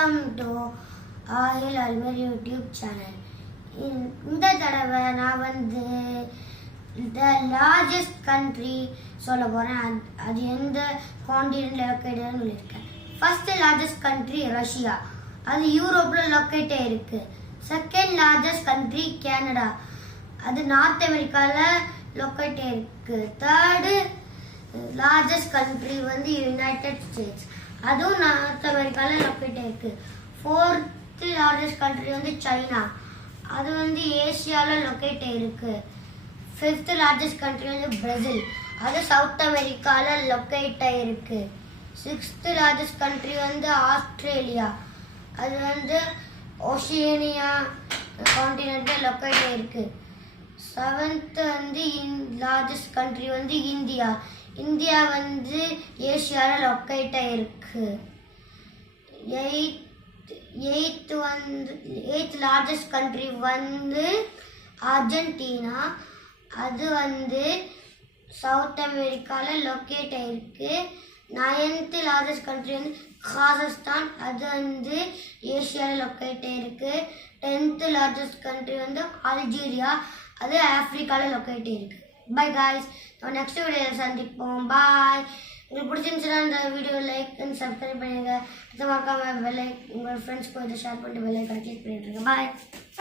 Welcome to ஆயில் அல்மர் YouTube channel. இந்த தடவை நான் வந்து த லார்ஜஸ்ட் கண்ட்ரி சொல்ல போகிறேன். அது எந்த காண்டினென்ட்ல லொக்கேட்டட்னு சொல்லியிருக்கேன். ஃபர்ஸ்ட் லார்ஜஸ்ட் கண்ட்ரி ரஷ்யா, அது யூரோப்பில் லொக்கேட்டே இருக்குது. செகண்ட் லார்ஜஸ்ட் கண்ட்ரி கனடா, அது நார்த் அமெரிக்காவில் லொக்கேட்டே இருக்குது. தேர்டு லார்ஜஸ்ட் கண்ட்ரி வந்து யுனைடெட் ஸ்டேட்ஸ், அதுவும் நார்த் அமெரிக்காவில் லொக்கேட்டே இருக்குது. ஃபோர்த்து லார்ஜஸ்ட் கண்ட்ரி வந்து சைனா, அது வந்து ஏசியாவில் லொக்கேட்டே இருக்குது. ஃபிஃப்த் லார்ஜஸ்ட் கண்ட்ரி வந்து பிரேசில், அது சவுத் அமெரிக்காவில் லொக்கேட்டே இருக்குது. சிக்ஸ்த்து லார்ஜஸ்ட் கண்ட்ரி வந்து ஆஸ்திரேலியா, அது வந்து ஓஷியனியா காண்டினென்ட்டில் லொக்கேட்டே இருக்குது. செவன்த்து வந்து லார்ஜஸ்ட் கண்ட்ரி வந்து இந்தியா, இந்தியா வந்து ஏசியாவில் லொக்கேட்டே இருக்குது. எயித் லார்ஜஸ்ட் கண்ட்ரி வந்து அர்ஜென்டினா, அது வந்து சவுத் அமெரிக்காவில் லொக்கேட் ஆயிருக்கு. நைன்த்து லார்ஜஸ்ட் கண்ட்ரி வந்து காசஸ்தான், அது வந்து ஏசியாவில் லொக்கேட் ஆயிருக்கு. 10th லார்ஜஸ்ட் கண்ட்ரி வந்து அல்ஜீரியா, அது ஆஃப்ரிக்காவில் லொக்கேட் ஆயிருக்கு. பை காய்ஸ், நம்ம நெக்ஸ்ட் வீடியோவில் சந்திப்போம். பாய். உங்களுக்கு பிடிச்சிருந்துச்சுன்னா இந்த வீடியோ லைக் அண்ட் சப்ஸ்கிரைப் பண்ணுங்க. அது மறக்காம உங்கள் ஃப்ரெண்ட்ஸ்க்கு இதை ஷேர் பண்ணிட்டு கிளிக் பண்ணிட்டுருங்க. பாய்.